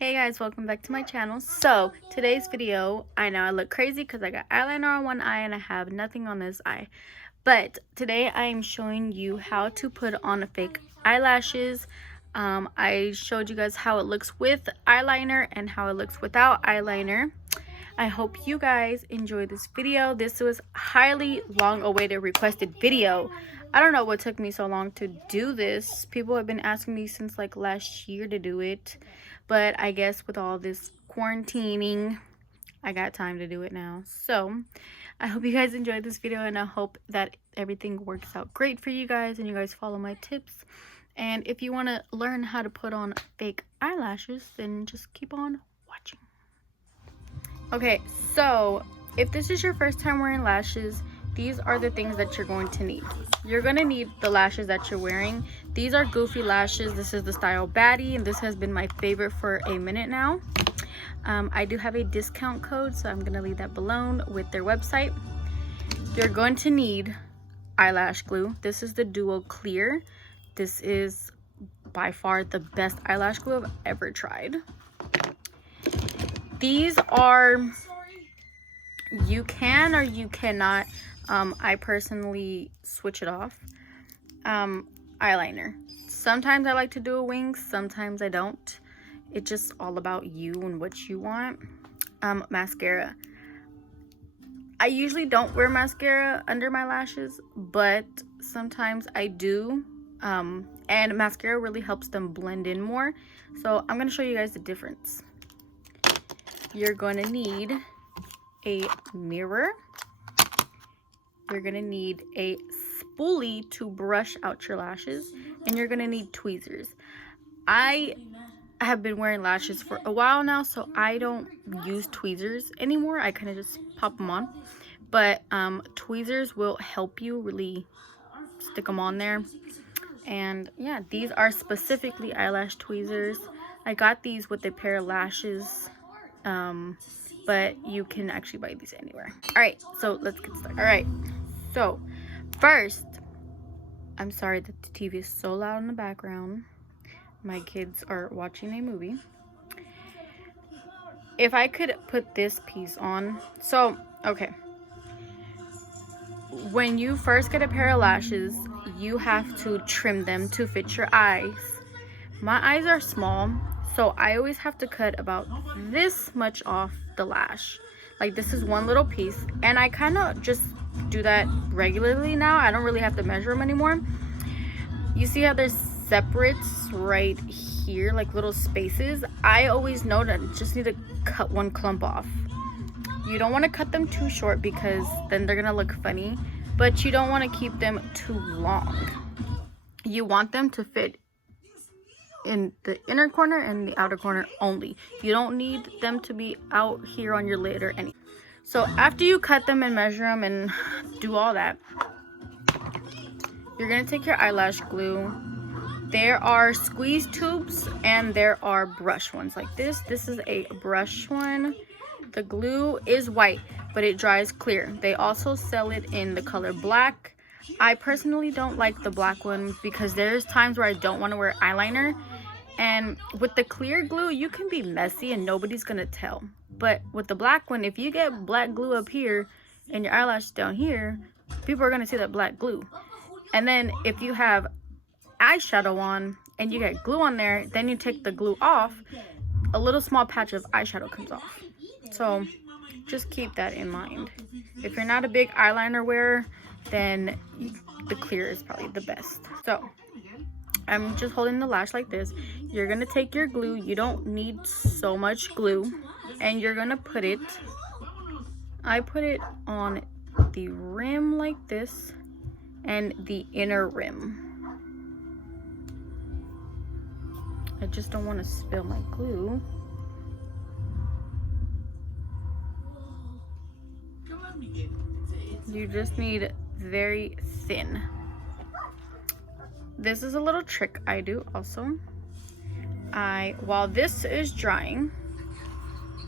Hey guys, welcome back to my channel. So today's video, I know I look crazy because I got eyeliner on one eye and I have nothing on this eye, but today I am showing you how to put on fake eyelashes. I showed you guys how it looks with eyeliner and how it looks without eyeliner. I hope you guys enjoy this video. This was highly long awaited requested video. I don't know what took me so long to do this. People have been asking me since like last year to do it, but I guess with all this quarantining, I got time to do it now. So I hope you guys enjoyed this video, and I hope that everything works out great for you guys and you guys follow my tips. And if you want to learn how to put on fake eyelashes, then just keep on watching. Okay, so if this is your first time wearing lashes, these are the things that you're going to need. You're going to need the lashes that you're wearing. These are Goofy lashes. This is the style Baddie, and this has been my favorite for a minute now. I do have a discount code, so I'm going to leave that below with their website. You're going to need eyelash glue. This is the Duo Clear. This is by far the best eyelash glue I've ever tried. These are, you can or you cannot, I personally switch it off, eyeliner. Sometimes I like to do a wing, sometimes I don't. It's just all about you and what you want. Mascara. I usually don't wear mascara under my lashes, but sometimes I do. And mascara really helps them blend in more. So I'm going to show you guys the difference. You're going to need a mirror. You're going to need a spoolie to brush out your lashes. And you're going to need tweezers. I have been wearing lashes for a while now, so I don't use tweezers anymore. I kind of just pop them on. But tweezers will help you really stick them on there. And yeah, these are specifically eyelash tweezers. I got these with a pair of lashes. But you can actually buy these anywhere. All right, so let's get started. All right, so first, I'm sorry that the TV is so loud in the background. My kids are watching a movie. If I could put this piece on, so okay, when you first get a pair of lashes, you have to trim them to fit your eyes. My eyes are small, so I always have to cut about this much off the lash. Like, this is one little piece, and I kind of just do that regularly now. I don't really have to measure them anymore. You see how there's separates right here, like little spaces? I always know that I just need to cut one clump off. You don't want to cut them too short because then they're gonna look funny, but you don't want to keep them too long. You want them to fit in the inner corner and the outer corner only. You don't need them to be out here on your lid or anything. So after you cut them and measure them and do all that, you're going to take your eyelash glue. There are squeeze tubes and there are brush ones like this. This is a brush one. The glue is white, but it dries clear. They also sell it in the color black. I personally don't like the black one because there's times where I don't want to wear eyeliner. And with the clear glue, you can be messy and nobody's going to tell. But with the black one, if you get black glue up here and your eyelash down here, people are going to see that black glue. And then if you have eyeshadow on and you get glue on there, then you take the glue off, a little small patch of eyeshadow comes off. So just keep that in mind. If you're not a big eyeliner wearer, then the clear is probably the best. So I'm just holding the lash like this. You're gonna take your glue. You don't need so much glue, and you're gonna put it, I put it on the rim like this and the inner rim. I just don't want to spill my glue. You just need very thin. This is a little trick I do also. While this is drying,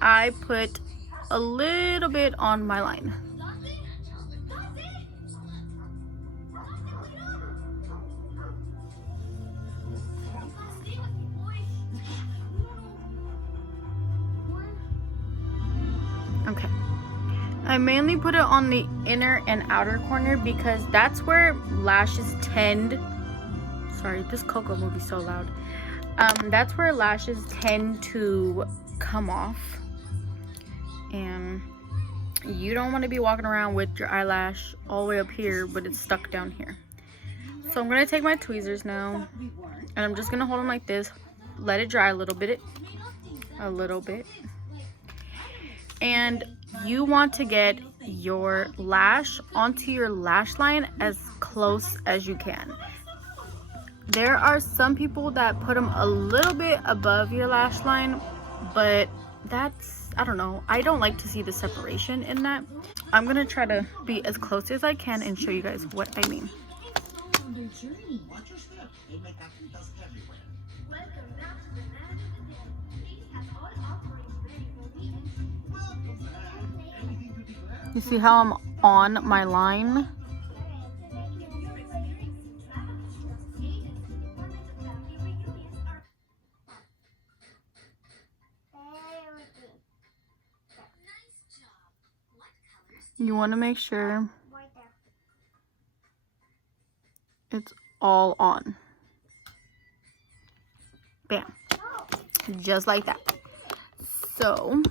I put a little bit on my line. Okay. I mainly put it on the inner and outer corner because that's where lashes tend. Sorry, this Coco movie is so loud. That's where lashes tend to come off. And you don't want to be walking around with your eyelash all the way up here, but it's stuck down here. So I'm going to take my tweezers now, and I'm just going to hold them like this, let it dry a little bit. And you want to get your lash onto your lash line as close as you can. There are some people that put them a little bit above your lash line, but that's, I don't know. I don't like to see the separation in that. I'm going to try to be as close as I can and show you guys what I mean. You see how I'm on my line? You want to make sure it's all on. Bam. Just like that. So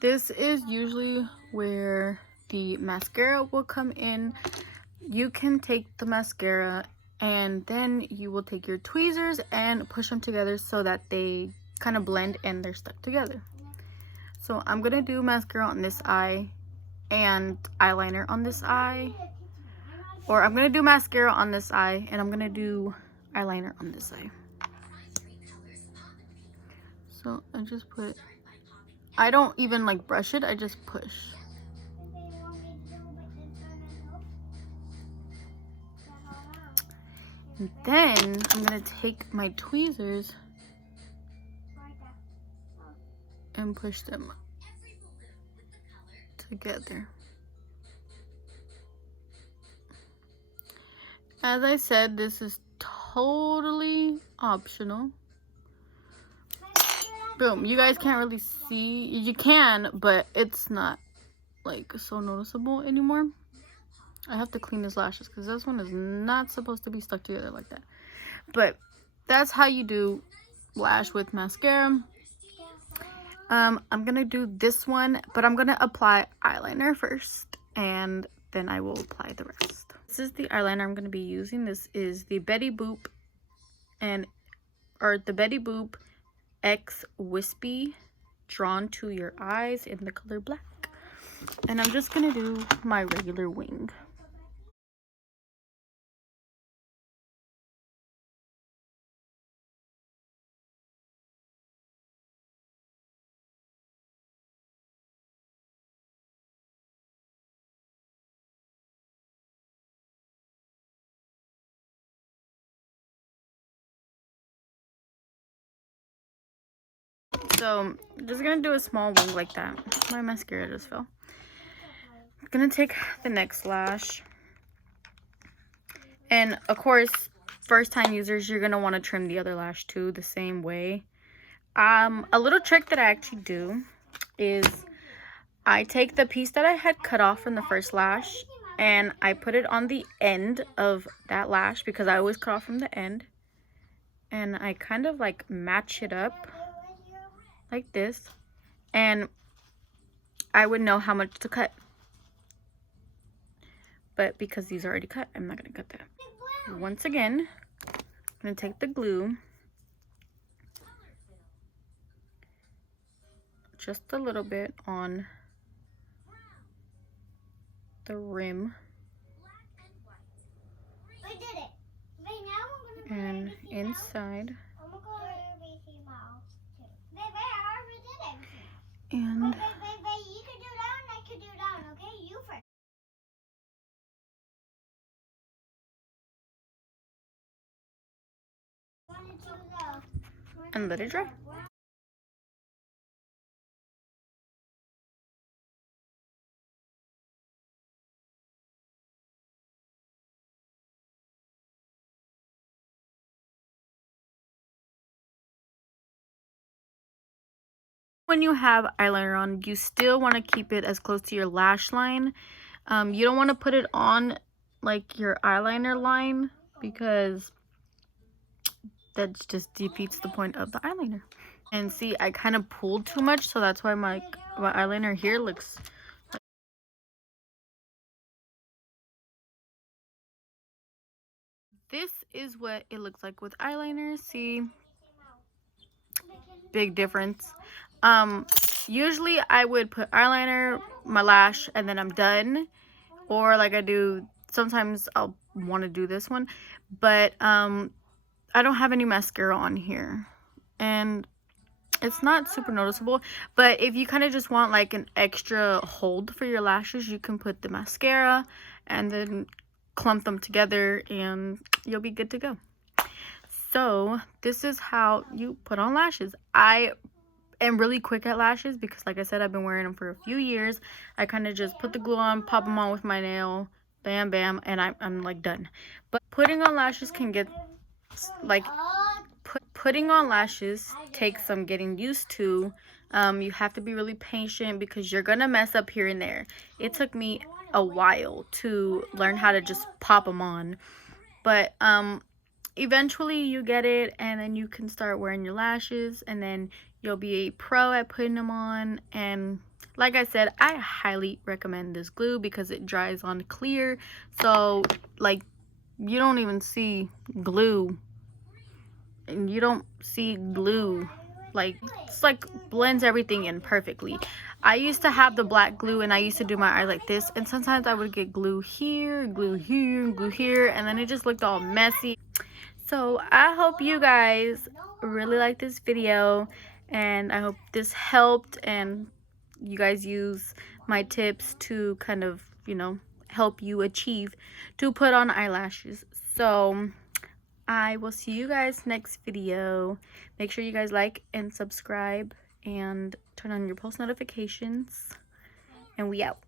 this is usually where the mascara will come in. You can take the mascara and then you will take your tweezers and push them together so that they kind of blend and they're stuck together. So I'm gonna do mascara on this eye and eyeliner on this eye, or I'm gonna do mascara on this eye and I'm gonna do eyeliner on this eye. So I just put, I don't even like brush it, I just push. And then I'm gonna take my tweezers and push them together. As I said, this is totally optional. Boom. You guys can't really see. You can, but it's not like so noticeable anymore. I have to clean his lashes because this one is not supposed to be stuck together like that. But that's how you do lash with mascara. I'm gonna do this one, but I'm gonna apply eyeliner first and then I will apply the rest. This is the eyeliner I'm gonna be using. This is the Betty Boop the Betty Boop X Wispy Drawn to Your Eyes in the color black. And I'm just gonna do my regular wing. So I'm just gonna do a small wing like that. My mascara just fell. I'm gonna take the next lash, and of course, first time users, you're gonna want to trim the other lash too the same way. A little trick that I actually do is I take the piece that I had cut off from the first lash and I put it on the end of that lash because I always cut off from the end, and I kind of like match it up like this, and I would know how much to cut. But because these are already cut, I'm not going to cut that. Once again, I'm going to take the glue, just a little bit on the rim, and inside, and let it dry. When you have eyeliner on, you still want to keep it as close to your lash line. You don't want to put it on like your eyeliner line because that just defeats the point of the eyeliner. And see, I kind of pulled too much, so that's why my eyeliner here looks. This is what it looks like with eyeliner. See, big difference. Usually I would put eyeliner, my lash, and then I'm done. Or like I do, sometimes I'll want to do this one, but I don't have any mascara on here, and it's not super noticeable. But if you kind of just want like an extra hold for your lashes, you can put the mascara and then clump them together and you'll be good to go. So this is how you put on lashes. I am really quick at lashes because, like I said, I've been wearing them for a few years. I kind of just put the glue on, pop them on with my nail, bam bam, and I'm like done. But putting on lashes can get like putting on lashes takes some getting used to. You have to be really patient because you're gonna mess up here and there. It took me a while to learn how to just pop them on, but eventually you get it, and then you can start wearing your lashes, and then you'll be a pro at putting them on. And like I said, I highly recommend this glue because it dries on clear, so like you don't even see glue, and you don't see glue, like it's like blends everything in perfectly. I used to have the black glue and I used to do my eyes like this, and sometimes I would get glue here, glue here, glue here, and then it just looked all messy. So I hope you guys really like this video, and I hope this helped and you guys use my tips to kind of, you know, help you achieve to put on eyelashes. So I will see you guys next video. Make sure you guys like and subscribe and turn on your post notifications, and we out.